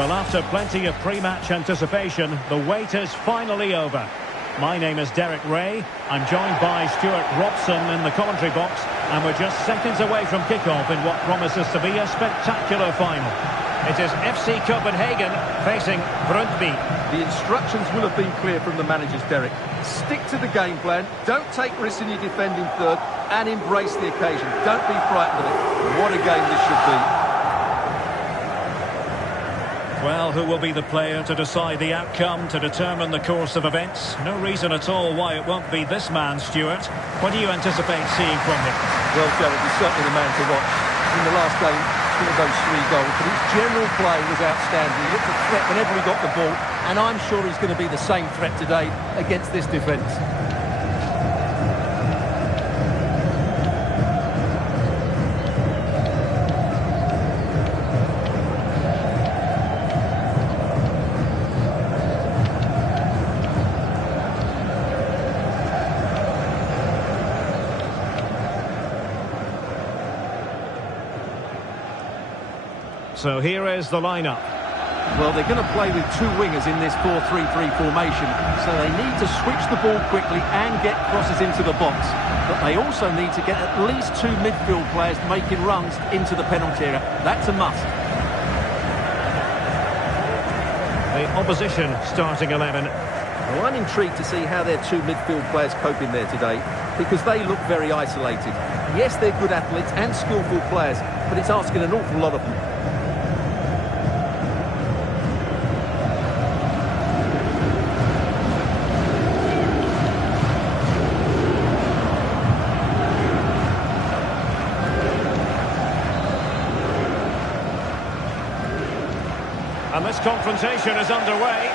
Well, after plenty of pre-match anticipation, the wait is finally over. My name is Derek Ray. I'm joined by Stuart Robson in the commentary box, and we're just seconds away from kick-off in what promises to be a spectacular final. It is FC Copenhagen facing Brøndby. The instructions will have been clear from the managers, Derek. Stick to the game plan, don't take risks in your defending third, and embrace the occasion. Don't be frightened of it. What a game this should be. Well, who will be the player to decide the outcome, to determine the course of events? No reason at all why it won't be this man, Stuart. What do you anticipate seeing from him? Well, Derek, he's certainly the man to watch. In the last game, he scored those 3 goals, but his general play was outstanding. He looked a threat whenever he got the ball, and I'm sure he's going to be the same threat today against this defence. So here is the lineup. Well, they're going to play with 2 wingers in this 4-3-3 formation, so they need to switch the ball quickly and get crosses into the box. But they also need to get at least 2 midfield players making runs into the penalty area. That's a must. The opposition starting 11. Well, I'm intrigued to see how their 2 midfield players cope in there today, because they look very isolated. Yes, they're good athletes and skillful players, but it's asking an awful lot of them. And this confrontation is underway.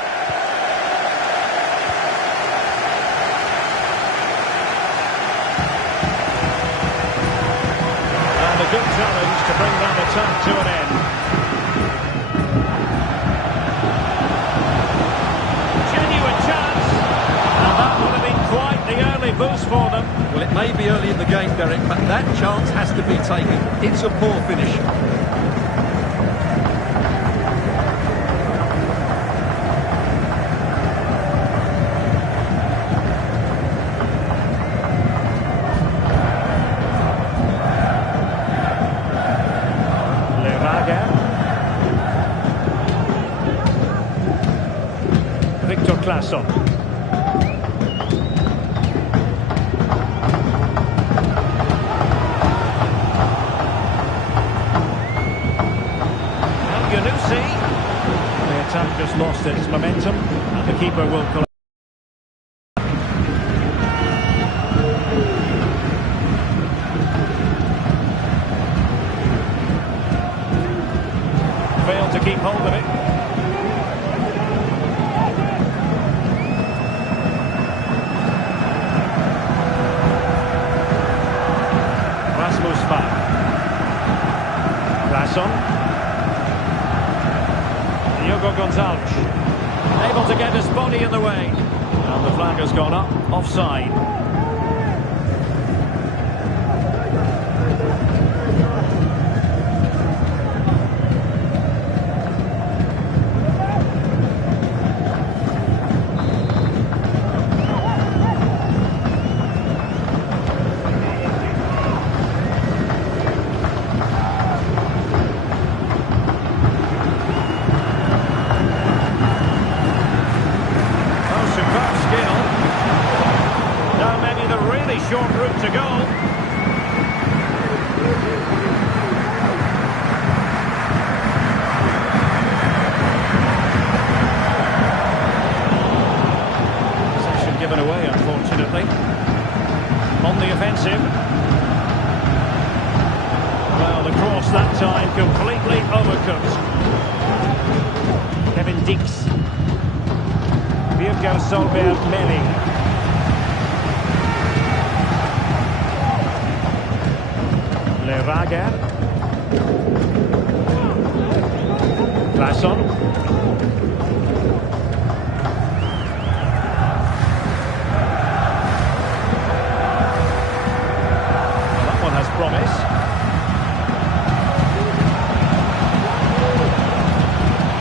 And a good challenge to bring that attack to an end. Genuine chance. And that would have been quite the early boost for them. Well, it may be early in the game, Derek, but that chance has to be taken. It's a poor finish. Claesson. And Yunusi. The attack just lost its momentum, and the keeper will collect. Failed to keep hold of it. Gonzalez able to get his body in the way, and the flag has gone up, offside. Short route to go. Possession given away, unfortunately. On the offensive. Well, the cross that time completely overcooked. Kevin Dix. Birger Solberg Melling. Raga. Claesson. That one has promise.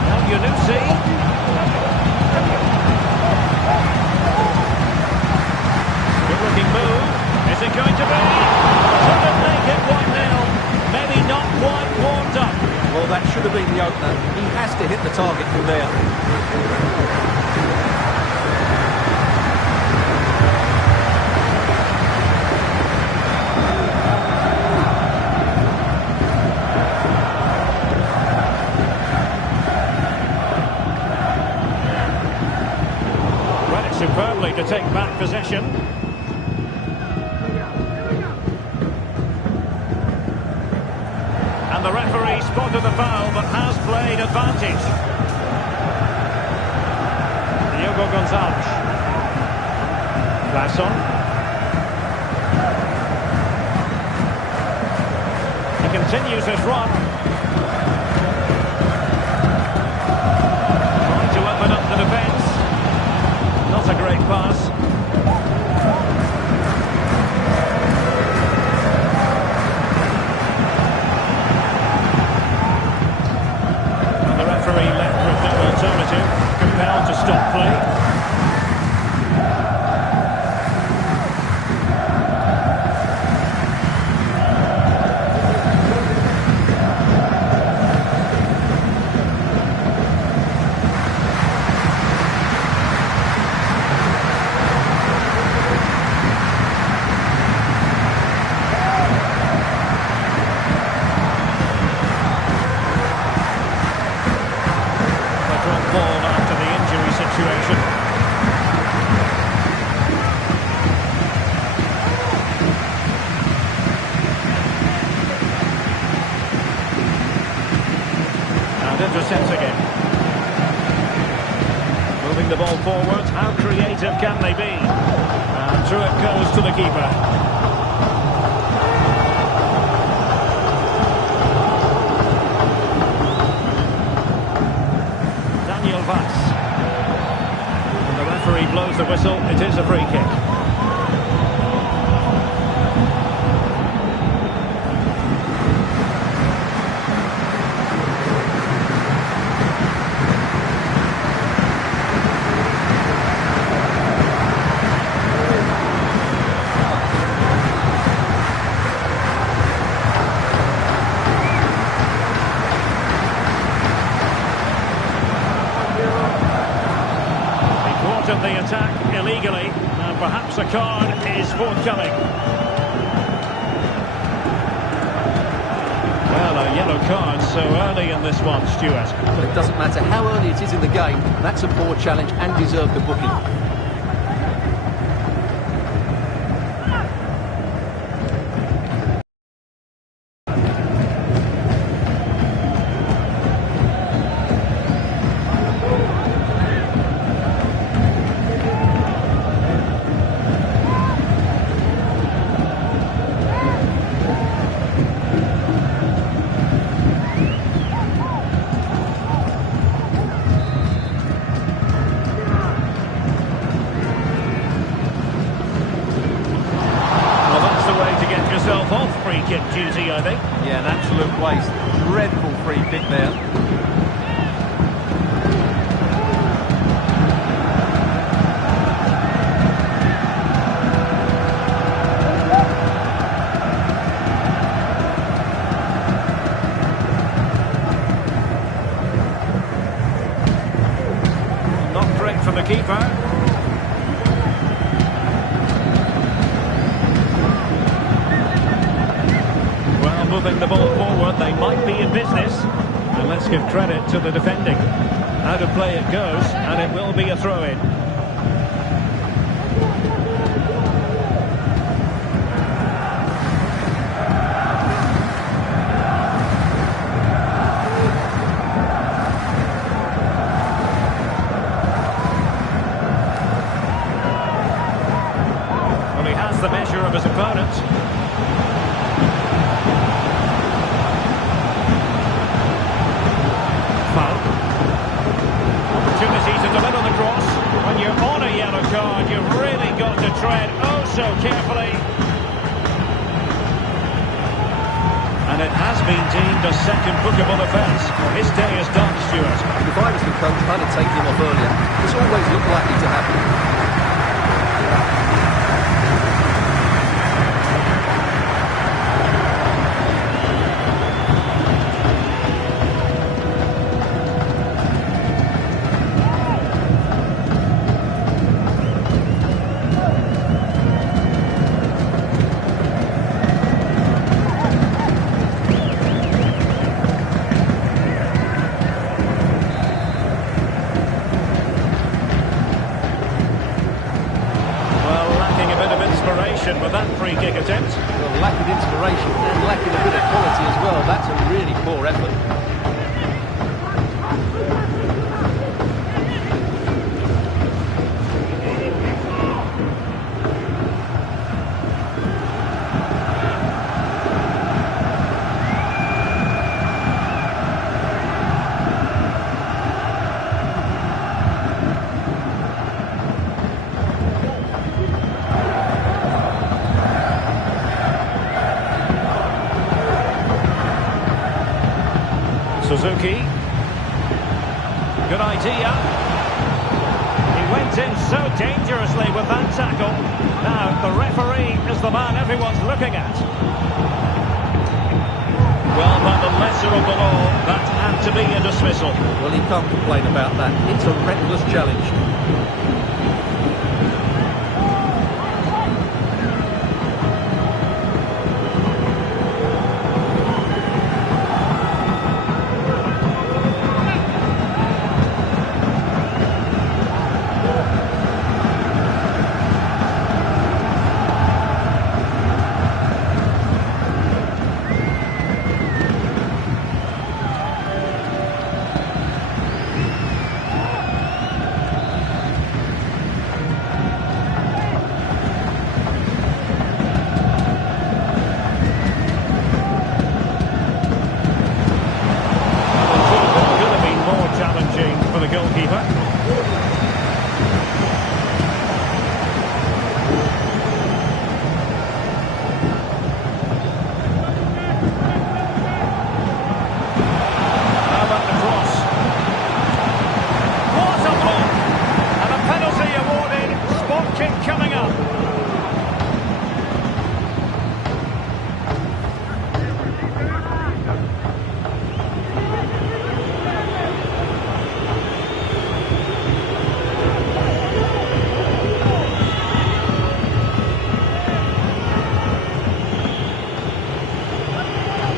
Now Read it superbly to take back possession. And the referee spotted the foul but has played advantage. Diogo Gonzalez. Larsson. He continues his run. Trying to open up the defence. Not a great pass. And the referee left with no alternative, compelled to stop play. Situation. And intercepts again. Moving the ball forward. How creative can they be? And through it goes to the keeper. Referee blows the whistle. It is a free kick. Of the attack illegally, and perhaps a card is forthcoming. Well, a yellow card so early in this one, Stuart. But it doesn't matter how early it is in the game, that's a poor challenge and deserved the booking. Off free kick duty, I think. Yeah, an absolute waste. Dreadful free kick there. Not great from the keeper. Moving the ball forward, they might be in business. And let's give credit to the defending. Out of play it goes, and it will be a throw-in. Well, he has the measure of his opponent. Opportunity to deliver the cross. When you're on a yellow card, you've really got to tread oh so carefully. And it has been deemed a second bookable offence. His day is done, Stuart. If I was the coach, I'd have taken him off earlier. This always looked likely to happen. inspiration with that free kick attempt. Well, lacking inspiration and lacking a bit of quality as well. That's a really poor effort. Suzuki. Good idea. He went in so dangerously with that tackle. Now, the referee is the man everyone's looking at. Well, by the letter of the law, that had to be a dismissal. Well, he can't complain about that. It's a reckless challenge.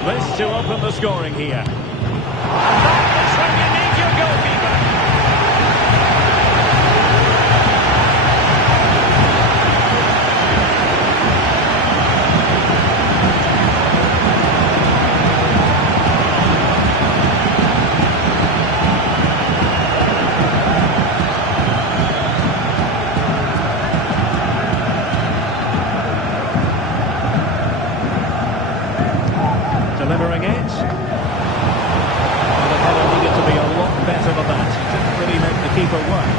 This to open the scoring here. And that is when you need your goalkeeper. Delivering it. Well, the header needed to be a lot better than that. Didn't really make the keeper work.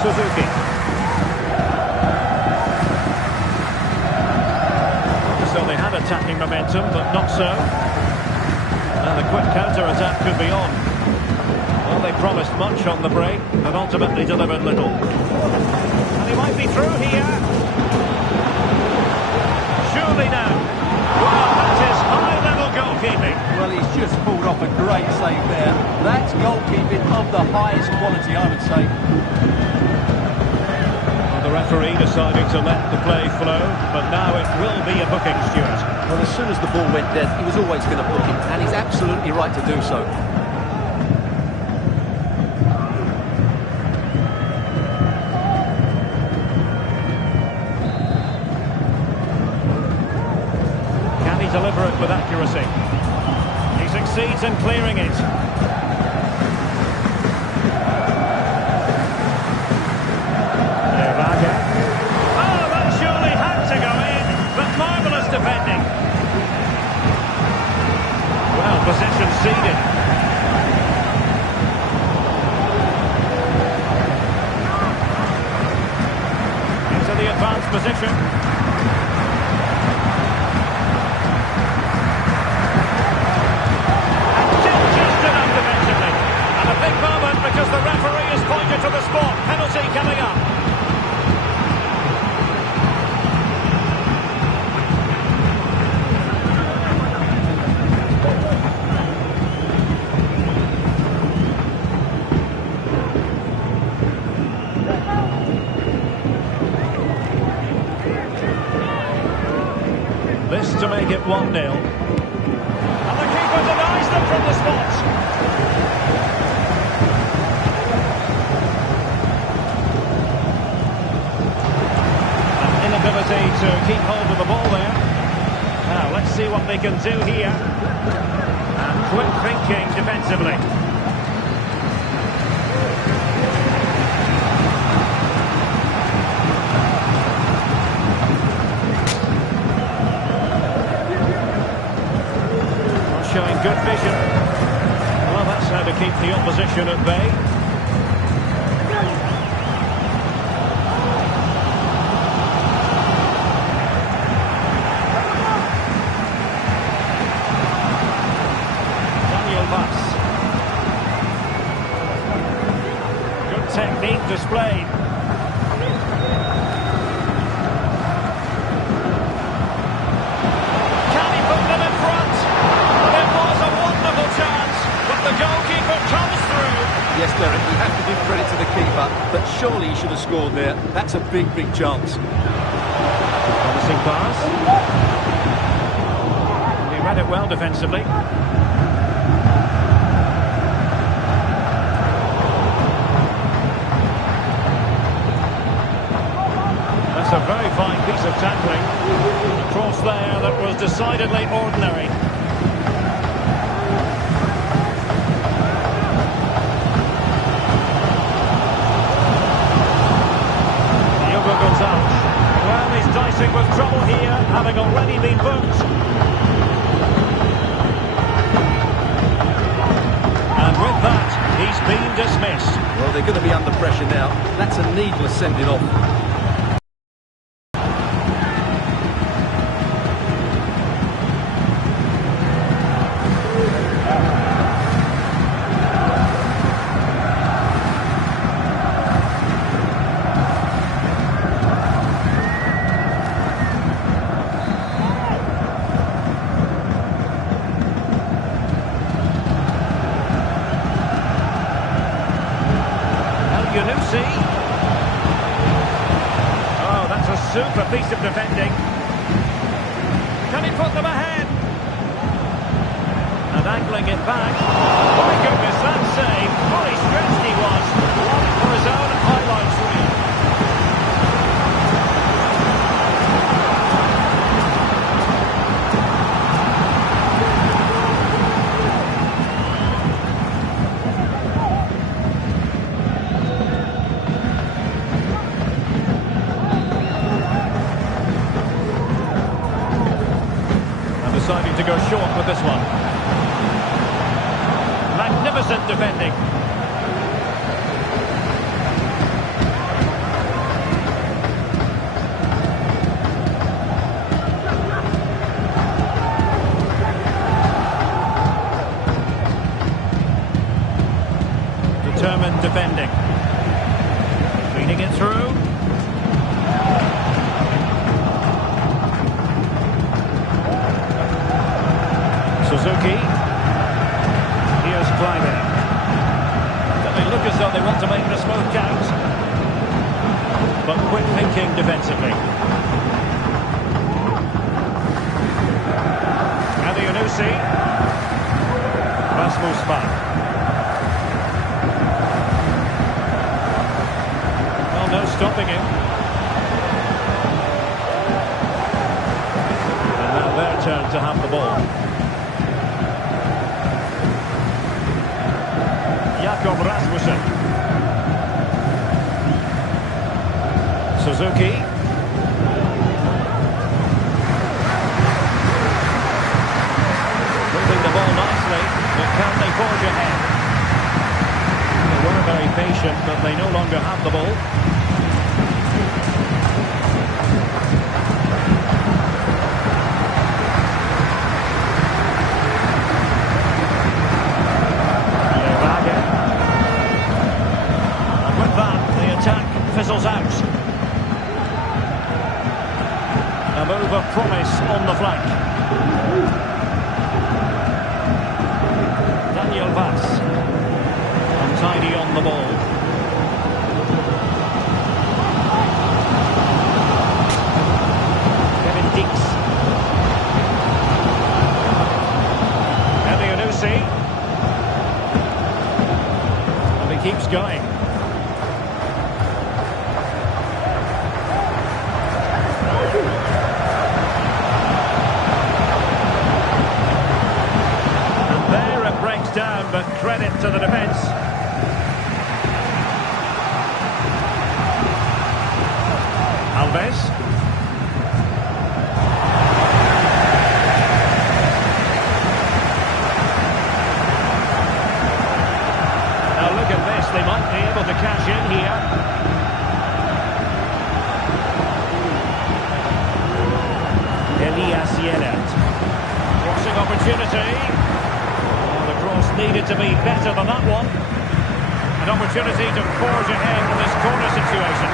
Suzuki. So they had attacking momentum, but not so. And the quick counter-attack could be on. Well, they promised much on the break, but ultimately delivered little. And he might be through here. Surely now. Well, that is high-level goalkeeping. Well, he's just pulled off a great save there. That's goalkeeping of the highest quality, I would say. Well, the referee deciding to let the play flow, but now it will be a booking, Stuart. Well, as soon as the ball went dead, he was always going to book it, and he's absolutely right to do so. Can he deliver it with accuracy? He succeeds in clearing it. Oh, that surely had to go in, but marvellous defending. Well, possession ceded. Into the advanced position. And still just enough defensively. And a big moment because the referee has pointed to the spot. Penalty coming up. to make it 1-0. And the keeper denies them from the spot. An inability to keep hold of the ball there. Now, let's see what they can do here. And quick thinking defensively. Showing good vision. Well, that's how to keep the opposition at bay. Daniel Vass. Good technique displayed. Can he put them in front? Chance, but the goalkeeper comes through. Yes, Derek, you have to give credit to the keeper, but surely he should have scored there. That's a big, big chance. Promising pass. He read it well defensively. That's a very fine piece of tackling. A cross there that was decidedly ordinary. Well, he's dicing with trouble here, having already been booked. And with that, he's been dismissed. Well, they're going to be under pressure now. That's a needless sending off. Oh, that's a super piece of defending. Can he put them ahead? And angling it back. Oh my goodness, that save. Fully stretched he was. One for his own highlights reel. Deciding to go short with this one. Magnificent defending. Determined defending. Feeding it through. Suzuki. Here's Kleiber. They look as though they want to make the smooth count. But quick thinking defensively. And the Yunusi. Rasmus Bach. Well, no stopping him. And now their turn to have the ball. Jakob Rasmussen. Suzuki. Moving the ball nicely, but can they forge ahead? They were very patient, but they no longer have the ball. Fizzles out. A move of promise on the flank. Daniel Vass. Untidy on the ball. Kevin Dix. Alves. Now look at this, they might be able to cash in here. Elias Yelert. Crossing opportunity. Well, the cross needed to be better than that one. An opportunity to forge ahead in this corner situation.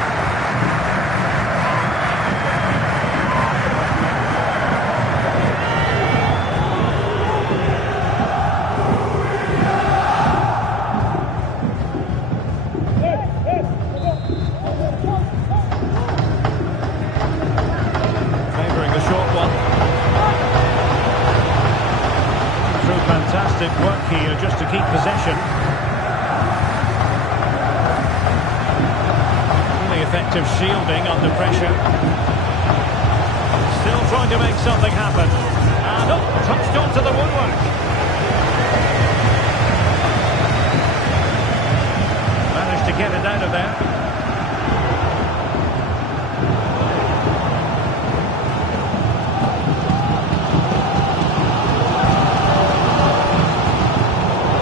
Favouring the short one. True fantastic work here just to keep possession. Effective shielding under pressure. Still trying to make something happen. And touched onto the woodwork. Managed to get it out of there.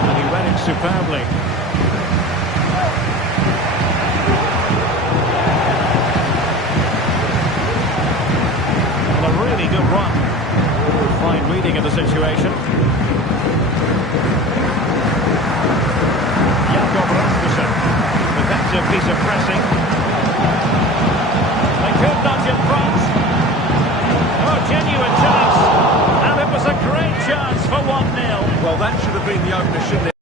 And he read it superbly. Good run. Fine reading of the situation. Jakob Rasmussen. Effective piece of pressing. They could nudge in front. Oh, genuine chance. And it was a great chance for 1-0. Well, that should have been the opener, shouldn't it?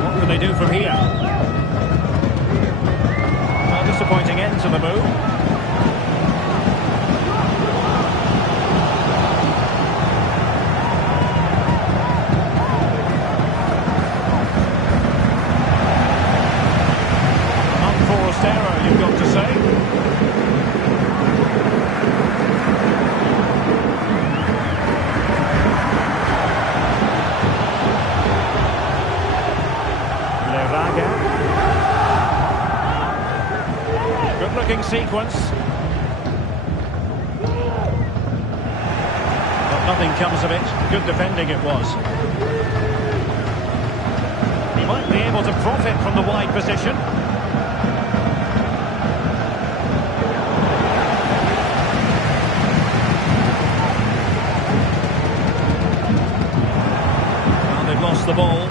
What can they do from here? Well, disappointing end to the move. Unforced error, you've got to say. Good-looking sequence. But nothing comes of it. Good defending it was. He might be able to profit from the wide position. Well, they've lost the ball.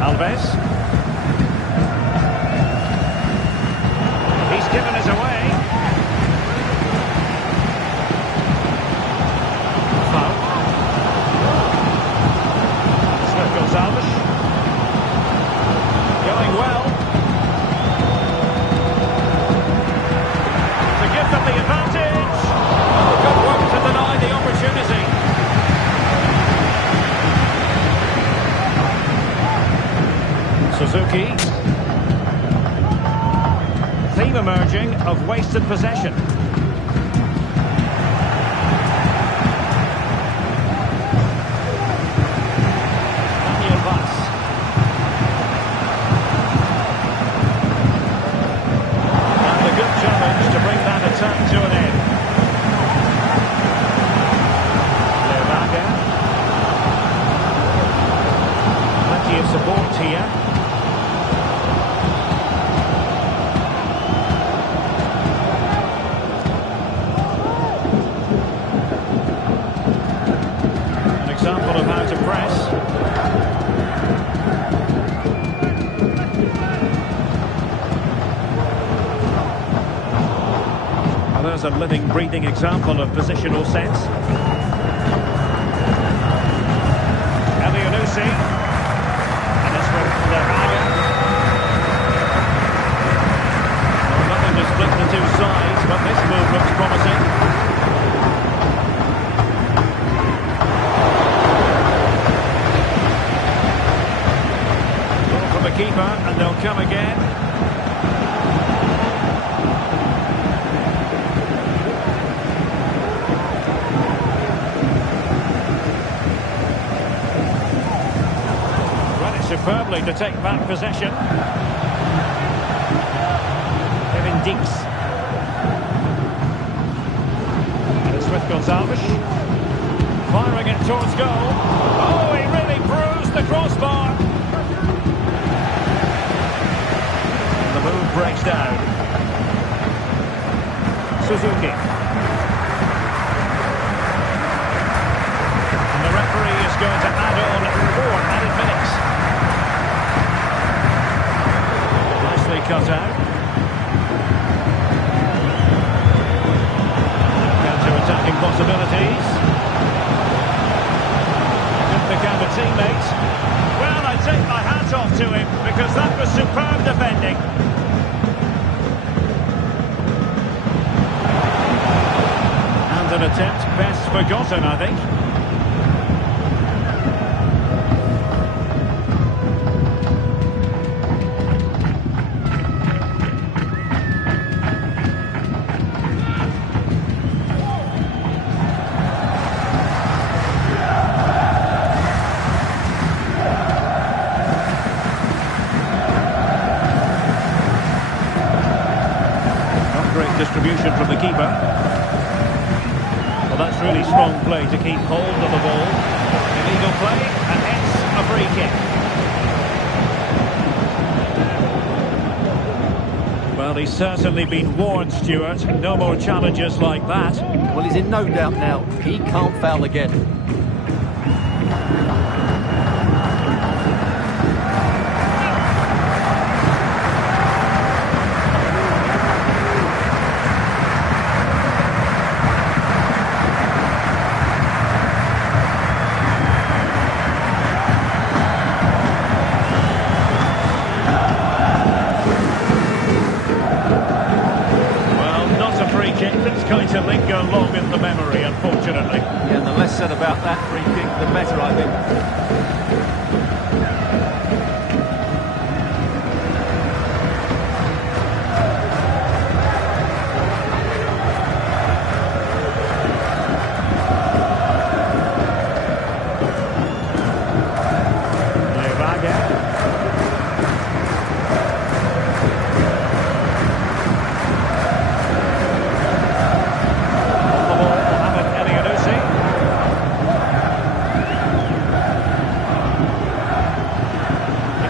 Alves. He's given us away. Foul. Smith Gonzalez. Going well. To give them the advantage. Oh, good work to deny the opportunity. Suzuki. Theme emerging of wasted possession. Daniel Vaz. And a good challenge to bring that attack to an end. Levaga. Plenty of support here. Example of how to press. Well, there's a living, breathing example of positional sense. Elianusi. and they'll come again. Run it superbly to take back possession. Kevin Deeks. And it's with Gonzalez. Firing it towards goal. Oh, he really bruised the crossbar. The move breaks down. Suzuki. And the referee is going to add on 4 added minutes. Nicely cut out. Counter-attacking possibilities. Became a teammate. Well, I take my hat off to him because that was superb defending. And an attempt best forgotten, I think. Distribution from the keeper. Well, that's really strong play to keep hold of the ball. Illegal play, and hence a free kick. Well, he's certainly been warned, Stuart. No more challenges like that. Well, he's in no doubt now. He can't foul again. That's going to linger long in the memory, unfortunately. Yeah, the less said about that free kick, the better, I think.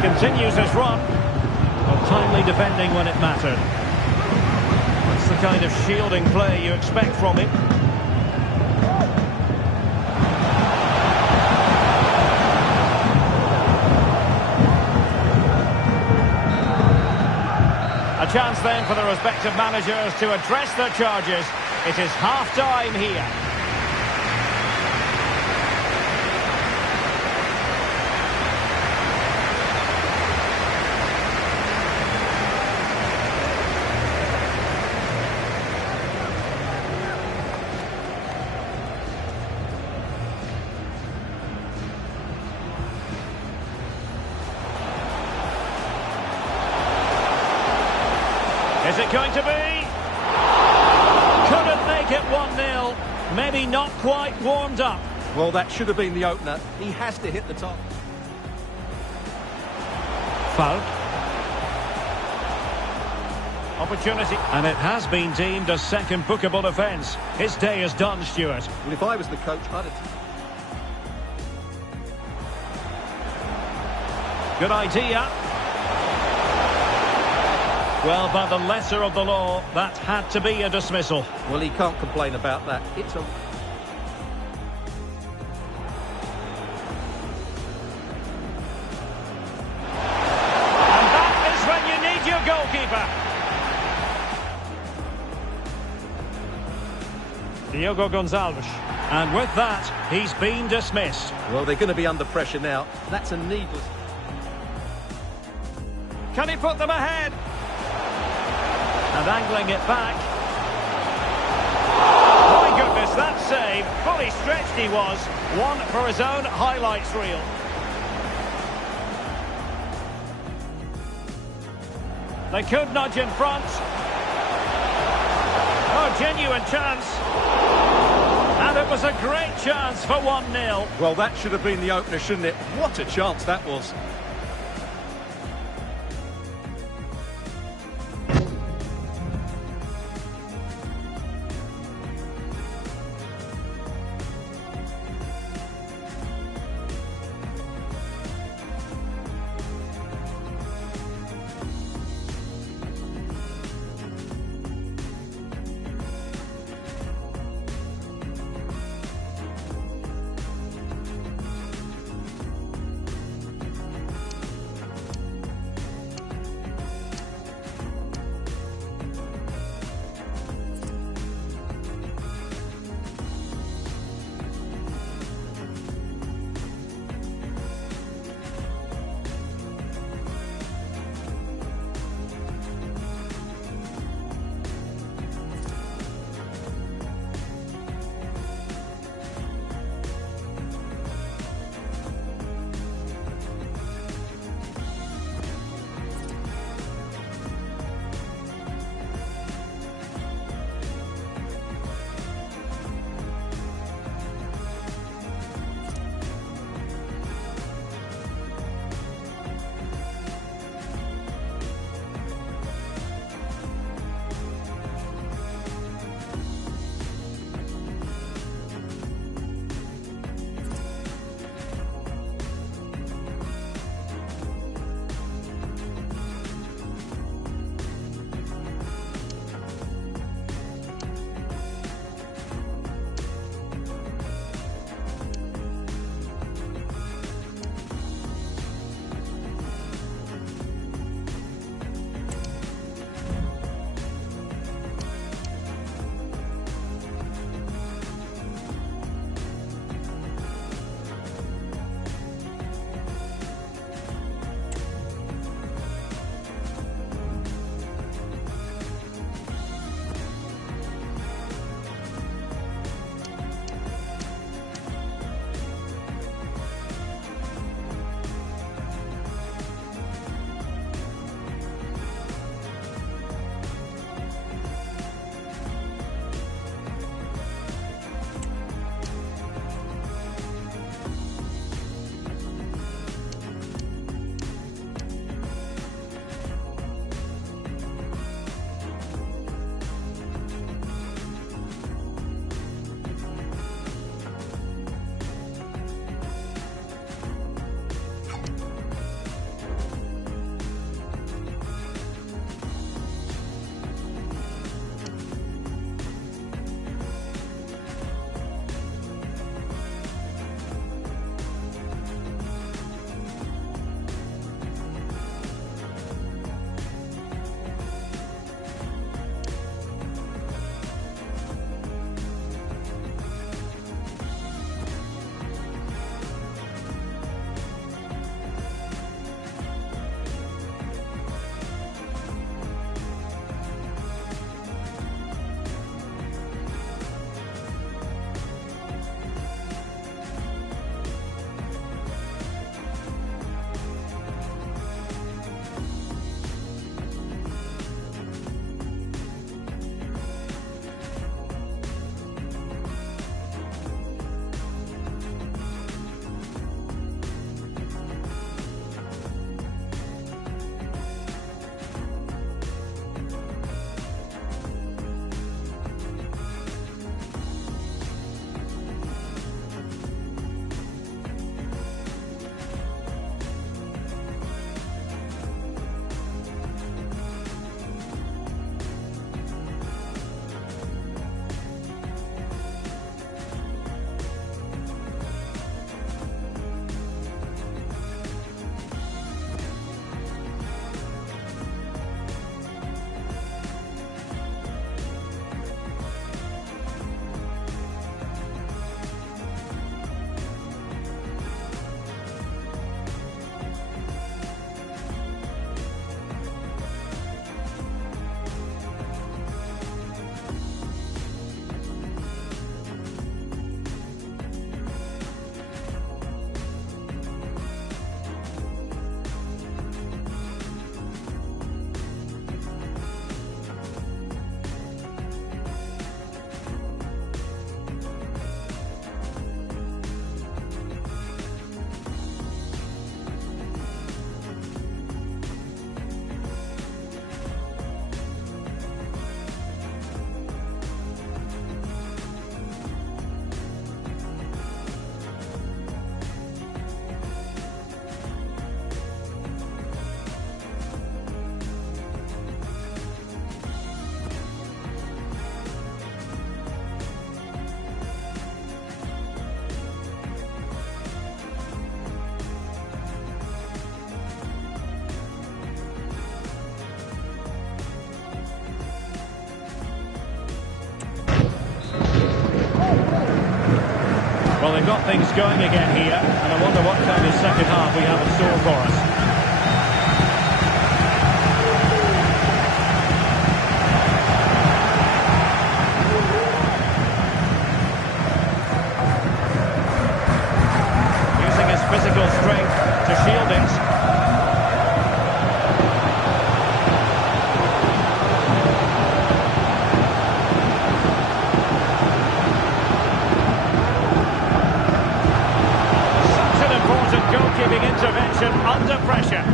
Continues his run, but timely defending when it mattered. That's the kind of shielding play you expect from him. A chance then for the respective managers to address their charges. It is half-time here. Is it going to be? Couldn't make it 1-0. Maybe not quite warmed up. Well, that should have been the opener. He has to hit the top. Foul. Opportunity. And it has been deemed a second bookable offence. His day is done, Stuart. Well, if I was the coach, I'd have... Good idea. Well, by the lesser of the law, that had to be a dismissal. Well, he can't complain about that. It's a... And that is when you need your goalkeeper. Diogo Gonzalez. And with that, he's been dismissed. Well, they're going to be under pressure now. That's a needless... Can he put them ahead? And angling it back. My goodness, that save. Fully stretched he was. One for his own highlights reel. They could nudge in front. Oh, genuine chance. And it was a great chance for 1-0. Well, that should have been the opener, shouldn't it? What a chance that was. got things going again here, and I wonder what kind of second half we have in store for us. Physical strength to shield it. Such an important goalkeeping intervention under pressure.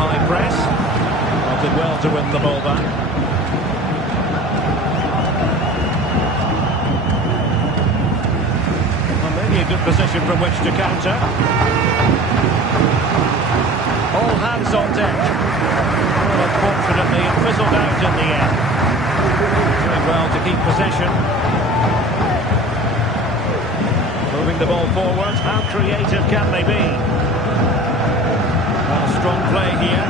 High press. Did well to win the ball back. Well, maybe a good position from which to counter. All hands on deck. Well, unfortunately, it fizzled out in the end. Doing well to keep possession. Moving the ball forward. How creative can they be? Strong play here.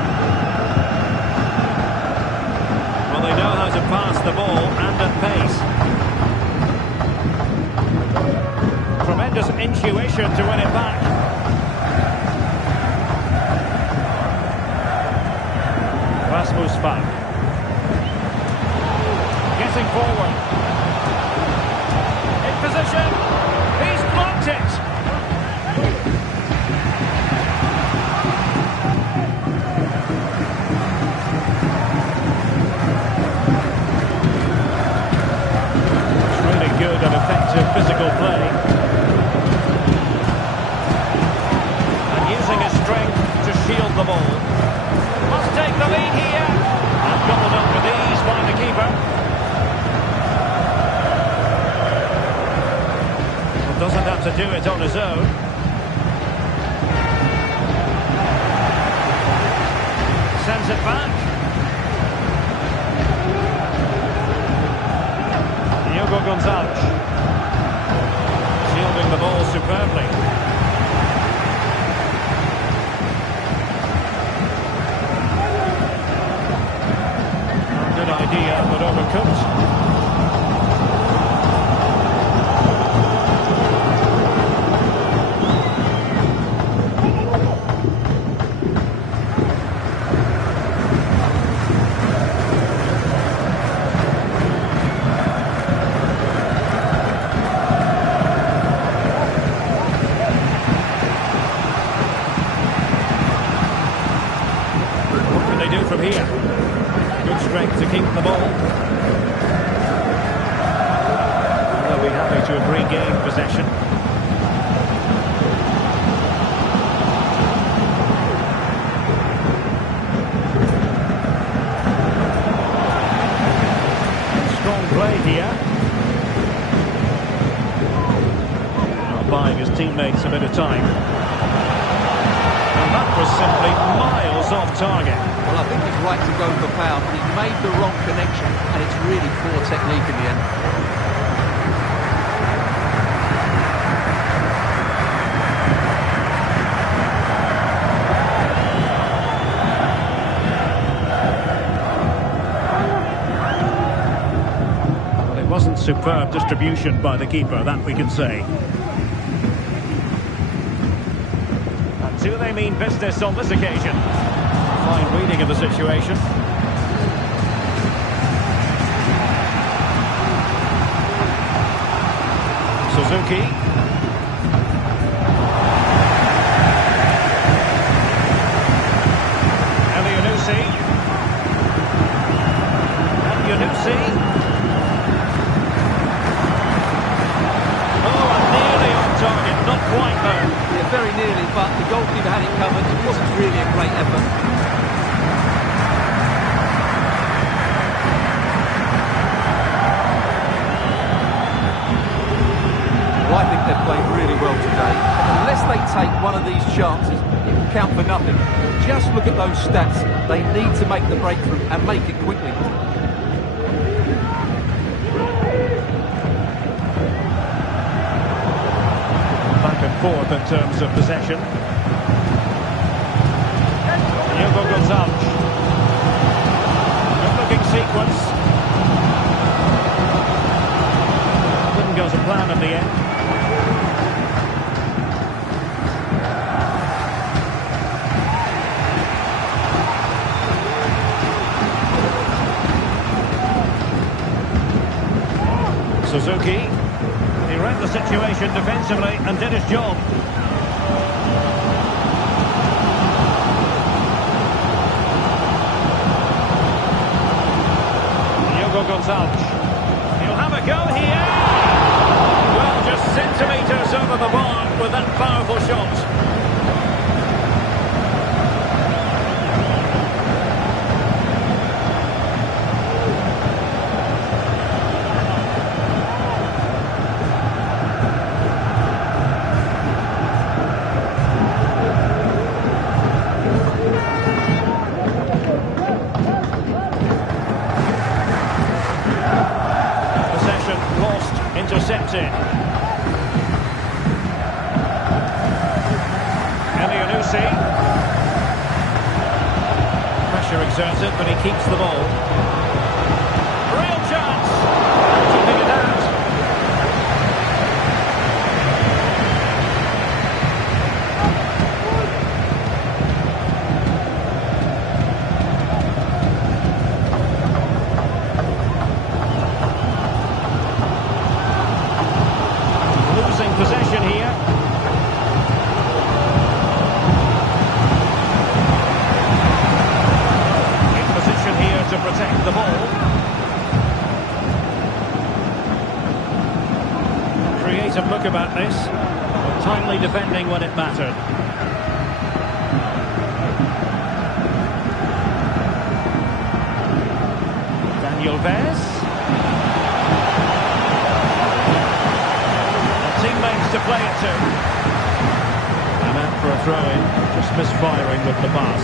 Well, they know how to pass the ball and at pace. Tremendous intuition to win it back. Rasmus Falk. Getting forward. In position. He's blocked it. Good and effective physical play. And using his strength to shield the ball. Must take the lead here. And gobbled up with ease by the keeper. Well, doesn't have to do it on his own. Sends it back. Gonzalez shielding the ball superbly. Good idea, but overcooked. From here, good strength to keep the ball. They'll be happy to have regained possession. Strong play here. Well, buying his teammates a bit of time. And that was simply miles off target. Well, I think he's right to go for foul, but he's made the wrong connection, and it's really poor technique in the end. Well, it wasn't superb distribution by the keeper, that we can say. And do they mean business on this occasion? Fine reading of the situation. Suzuki. Elyounoussi. Elyounoussi. Oh, and nearly on target, not quite though. Yeah, very nearly, but the goalkeeper had it covered. It wasn't really a great effort. Well, I think they've played really well today. Unless they take one of these chances, it will count for nothing. Just look at those stats. They need to make the breakthrough and make it quickly. Back and fourth in terms of possession. Diogo Gonzalez. Good-looking sequence. Didn't go to plan in the end. Suzuki, he read the situation defensively and did his job. Diogo Gonzalez, he'll have a go here. Well, just centimetres over the bar with that powerful shot. Intercepted. Elianusi. Pressure exerted, but he keeps the ball. Real chance. Keeping it out. Possession here. In position here to protect the ball. Creative look about this. Timely defending when it mattered. Daniel Vez. Teammates to play it to. And out for a throw-in, just misfiring with the pass.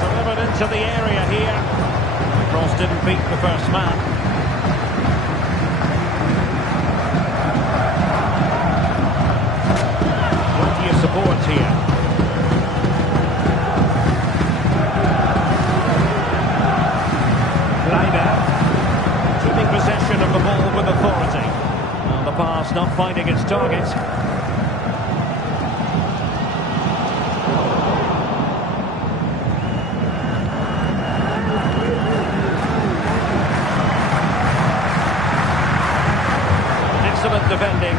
Delivered into the area here. The cross didn't beat the first man. Plenty of support here. Possession of the ball with authority. And the pass not finding its target. Excellent defending.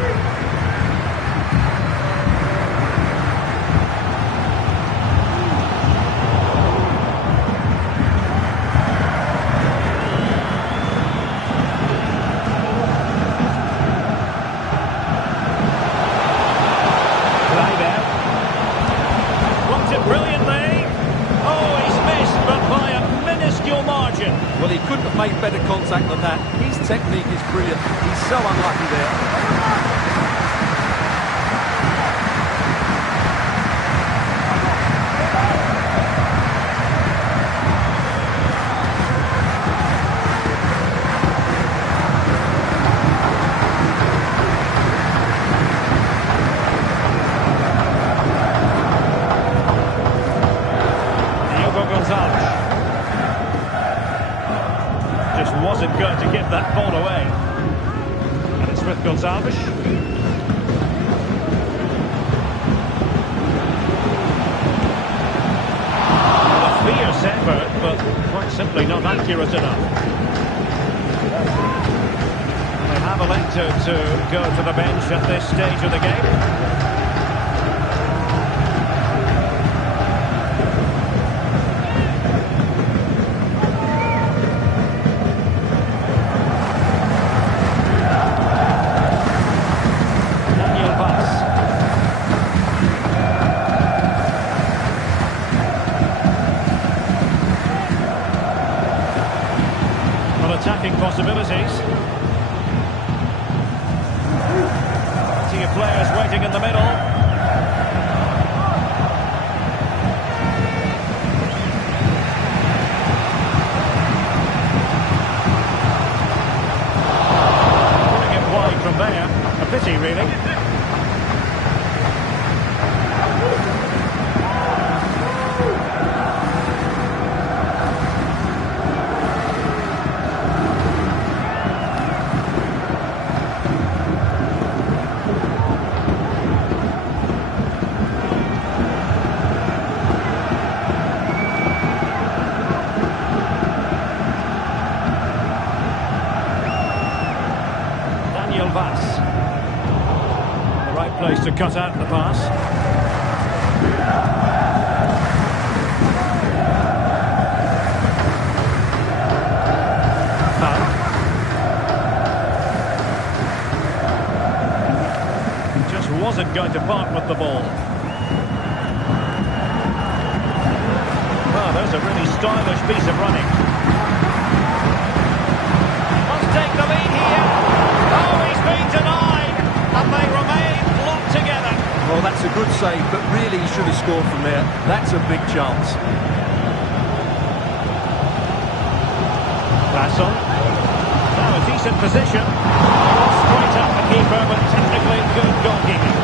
Brilliantly. Oh, he's missed, but by a minuscule margin. Well, he couldn't have made better contact than that. His technique is brilliant. He's so unlucky there. Just wasn't going to give that ball away. And it's with Gonzalez. A fierce effort, but quite simply not accurate enough. They have elected to go to the bench at this stage of the game. Attacking possibilities. Plenty of players waiting in the middle. feeling. The right place to cut out the pass. Just wasn't going to part with the ball. Well, there's a really stylish piece of running. Must take the lead here. Oh, he's been denied, and they remain locked together. Well, that's a good save, but really he should have scored from there. That's a big chance. Larsson. Now a decent position. Straight up the keeper, but technically good goalkeeping.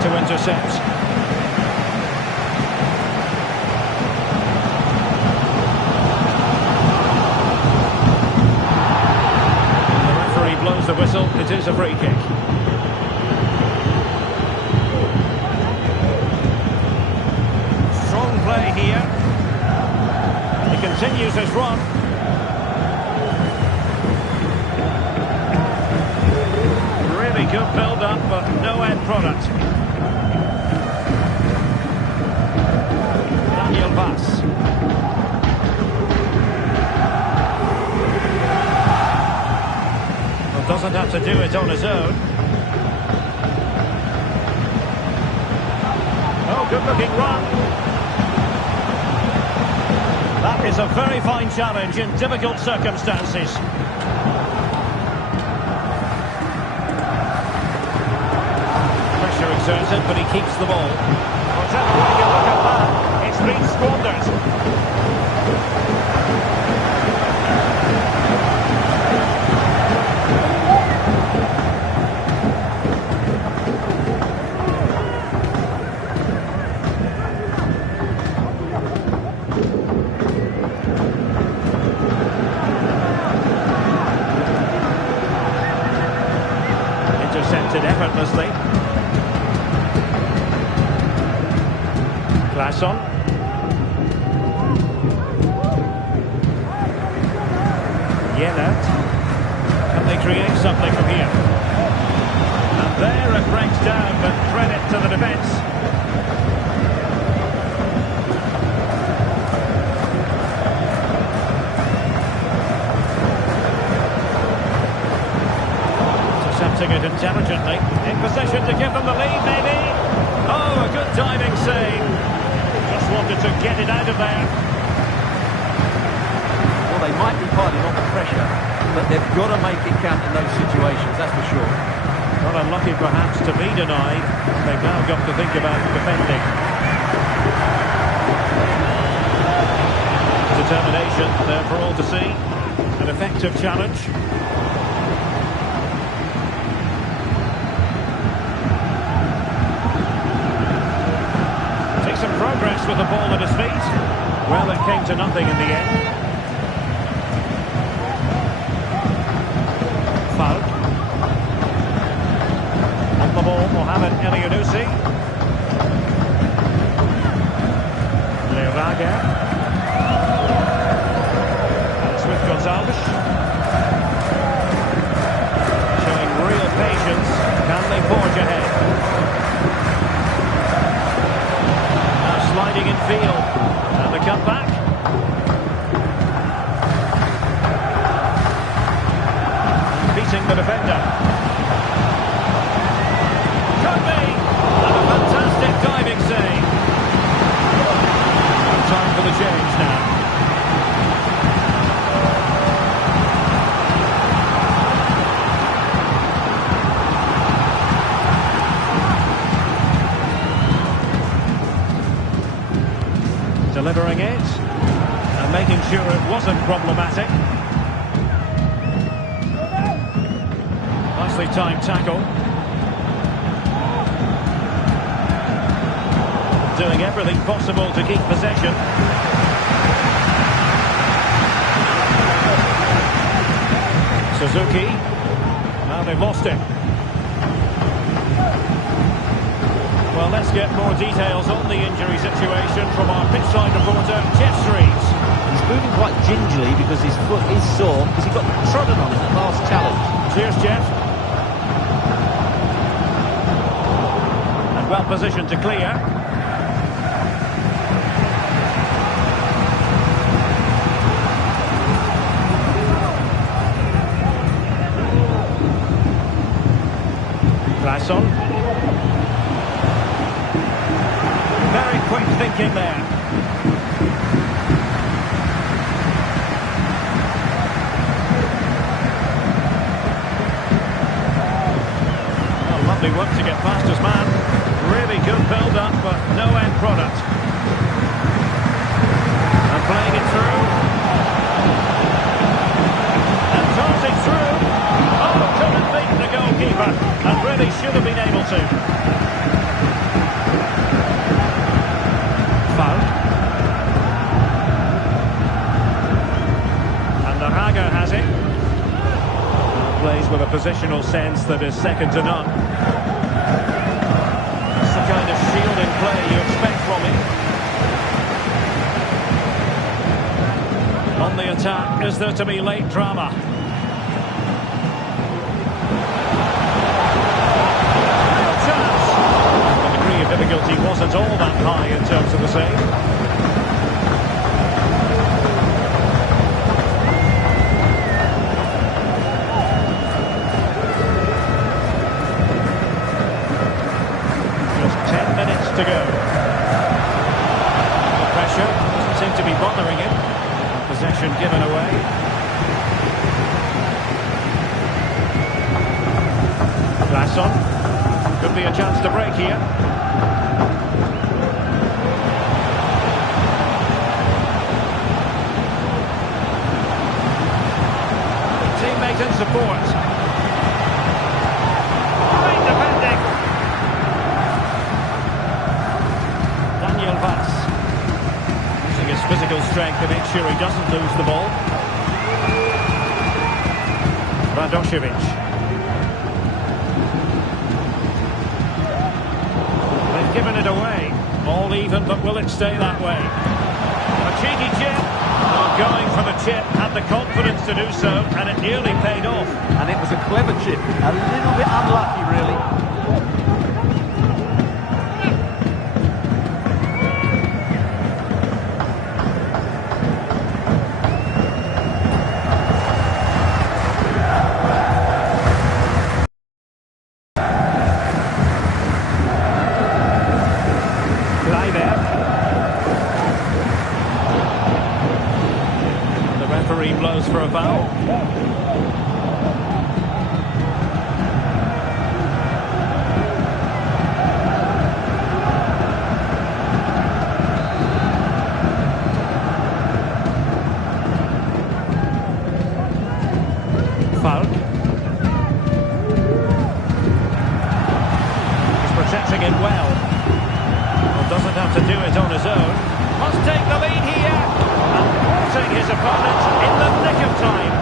To intercept. The referee blows the whistle. It is a free kick. Strong play here. He continues his run. Really good build-up, but no end product. Pass. Well, doesn't have to do it on his own. Oh, good looking run. That is a very fine challenge in difficult circumstances. Pressure exerted, but he keeps the ball. Whatever way you look at that, it's been squandered. Intercepted effortlessly. Larsson. Yellert. Can they create something from here? And there it breaks down, but credit to the defence. Intercepting it intelligently. In position to give them the lead, maybe. Oh, a good diving save. Just wanted to get it out of there. Well, they might be piling on the pressure, but they've got to make it count in those situations, that's for sure. Not unlucky perhaps to be denied. They've now got to think about defending. Determination there for all to see. An effective challenge. Takes some progress with the ball at his feet. Well, it came to nothing in the end. Falk. On the ball, Mohamed Elianusi. Levaga. And Swift Gonzalez. Showing real patience. Can they forge ahead? Now sliding in field. And the cutback. Beating the defender. Could be! And a fantastic diving save. Time for the change now. delivering it and making sure it wasn't problematic. Nicely timed tackle. Doing everything possible to keep possession. Suzuki. Now they've lost it. Well, let's get more details on the injury situation from our pitchside reporter, Jeff Streets. He's moving quite gingerly because his foot is sore because he got trodden on in the last challenge. Cheers, Jeff. And well positioned to clear. Claesson. Very quick thinking there. Well, lovely work to get past his man. Really good build-up, but no end product. And playing it through. And darting through. Oh, couldn't beat the goalkeeper. And really should have been able to. Foul. And the Haga has it. Plays with a positional sense that is second to none. That's the kind of shielding play you expect from him. On the attack, is there to be late drama? Difficulty wasn't all that high in terms of the save. Just 10 minutes to go. The pressure doesn't seem to be bothering him. Possession given away. Claesson. Could be a chance to break here. Teammate and support. Great defending. Daniel Vaz. Using his physical strength to make sure he doesn't lose the ball. Radošević. They've given it away. All even, but will it stay that way? A cheeky chip. Well, going for the chip, had the confidence to do so, and it nearly paid off. And it was a clever chip. A little bit unlucky, really. Referee blows for a foul. Falk. He's protecting it well. Doesn't have to do it on his own. Must take the lead here. And his opponent in the nick of time.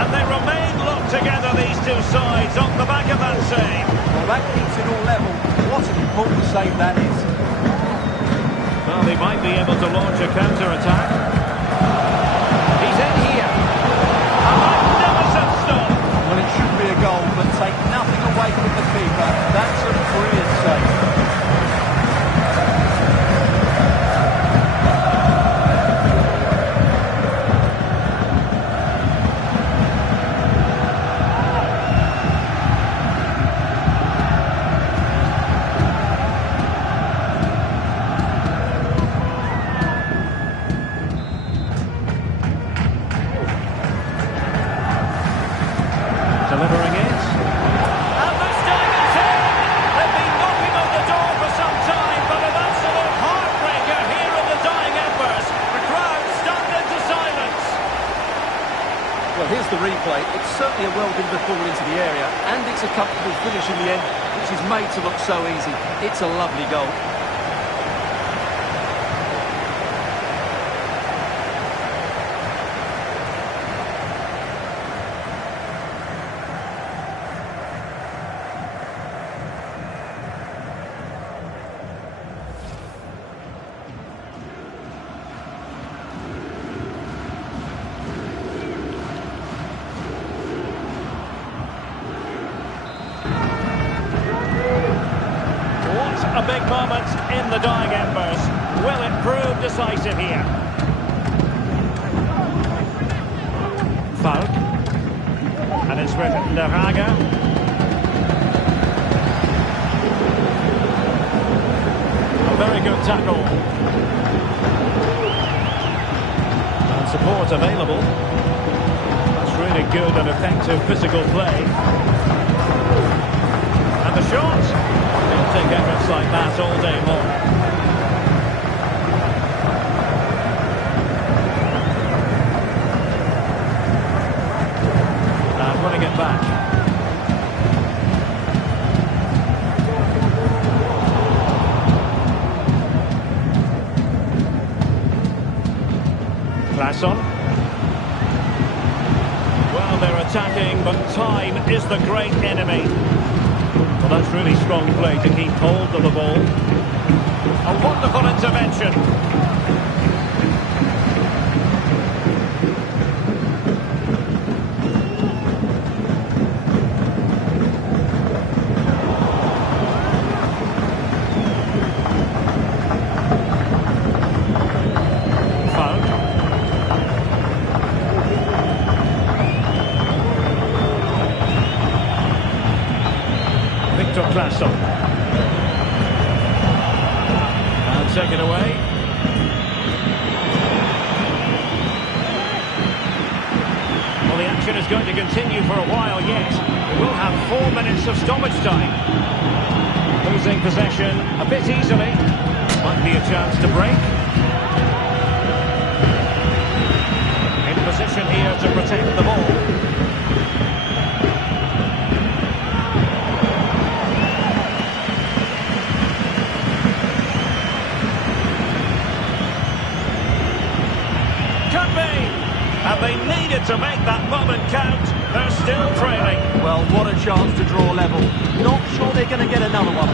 And they remain locked together, these two sides, on the back of that save. Well, that keeps it all level. What an important save that is. Well, they might be able to launch a counter-attack. He's in here. A magnificent stop. Well, it should be a goal, but take nothing away from the keeper. That's a brilliant save. Delivering it. And the staying is in! They've been knocking on the door for some time, but an absolute heartbreaker here in the dying embers. play. It's certainly a well-delivered ball into the area, and it's a comfortable finish in the end, which is made to look so easy. It's a lovely goal. A big moment in the dying embers. Will it prove decisive here? Falk. And it's with De Haga. A very good tackle. And support available. That's really good and effective physical play. And the shot. He'll take efforts like that all day long. And winning it back. Claesson. Well, they're attacking, but time is the great enemy. Well, that's really strong play to keep hold of the ball. A wonderful intervention. Claesson. And taken away. Well, the action is going to continue for a while yet. We will have 4 minutes of stoppage time. Losing possession a bit easily. Might be a chance to break. In position here to protect the ball. And they needed to make that moment count. They're still trailing. Well, what a chance to draw level. Not sure they're going to get another one.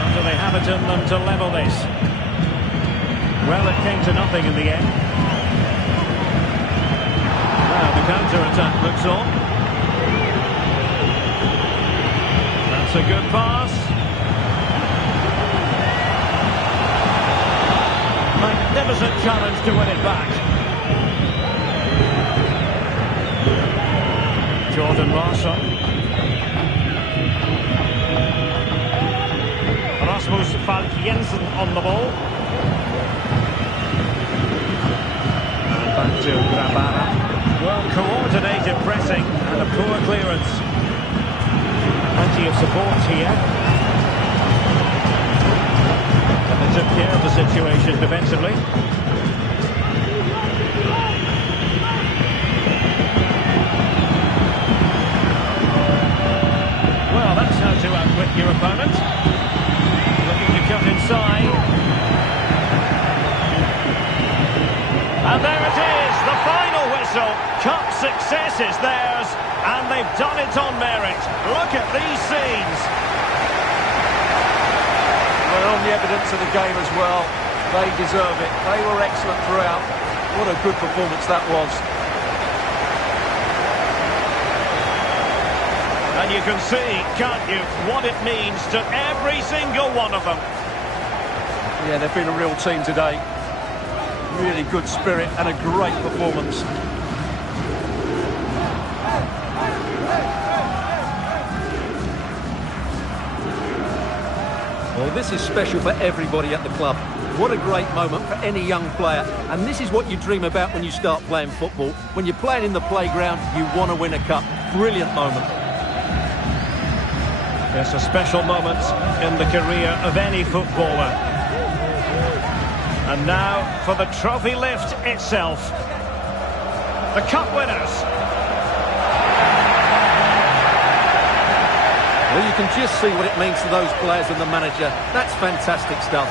And do they have it in them to level this? Well, it came to nothing in the end. Now the counter-attack looks on. That's a good pass. Magnificent challenge to win it back. Jordan Larsson. Rasmus Falk Jensen on the ball. Back to Grabara. Well coordinated pressing and a poor clearance. Plenty of support here. And they took care of the situation defensively. Well, that's how to outwit your opponent. Looking to cut inside. And there it is, the final whistle. Cup success is theirs, and they've done it on merit. Look at these scenes. Well, on the evidence of the game as well, they deserve it. They were excellent throughout. What a good performance that was. And you can see, can't you, what it means to every single one of them. Yeah, they've been a real team today. Really good spirit and a great performance. Well, this is special for everybody at the club. What a great moment for any young player. And this is what you dream about when you start playing football. When you're playing in the playground, you want to win a cup. Brilliant moment. It's a special moment in the career of any footballer. And now for the trophy lift itself. The cup winners. Well, you can just see what it means to those players and the manager. That's fantastic stuff.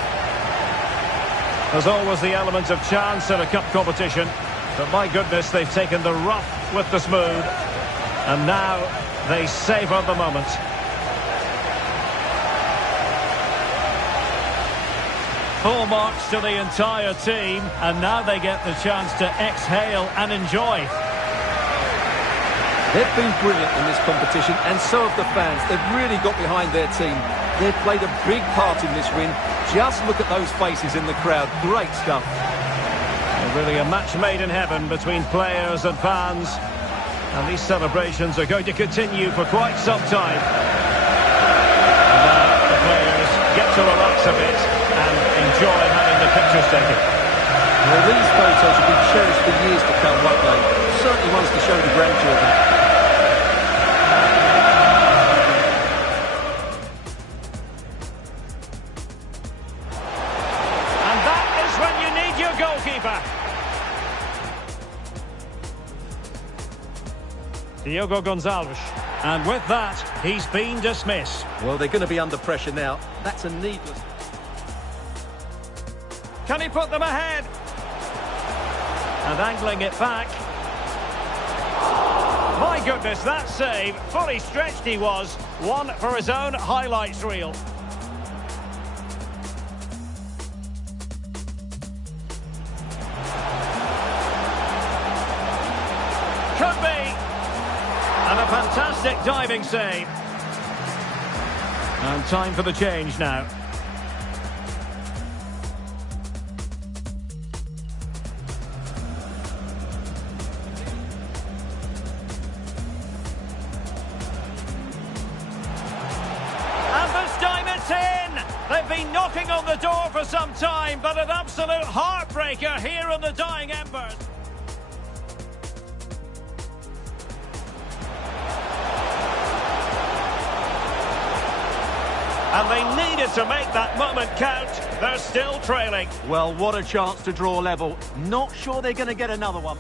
There's always the element of chance in a cup competition. But my goodness, they've taken the rough with the smooth. And now they savour the moment. Full marks to the entire team, and now they get the chance to exhale and enjoy. They've been brilliant in this competition, and so have the fans. They've really got behind their team. They've played a big part in this win. Just look at those faces in the crowd. Great stuff. Really a match made in heaven between players and fans. And these celebrations are going to continue for quite some time. And now the players get to relax a bit and enjoy having the pictures taken. Well, these photos will be cherished for years to come, won't they? Certainly ones to show the grandchildren. And that is when you need your goalkeeper. Diogo Gonzalez. And with that, he's been dismissed. Well, they're going to be under pressure now. That's a needless... Can he put them ahead? And angling it back. My goodness, that save. Fully stretched he was. One for his own highlights reel. Could be. And a fantastic diving save. And time for the change now. They've been knocking on the door for some time, but an absolute heartbreaker here on the dying embers. And they needed to make that moment count. They're still trailing. Well, what a chance to draw level. Not sure they're going to get another one.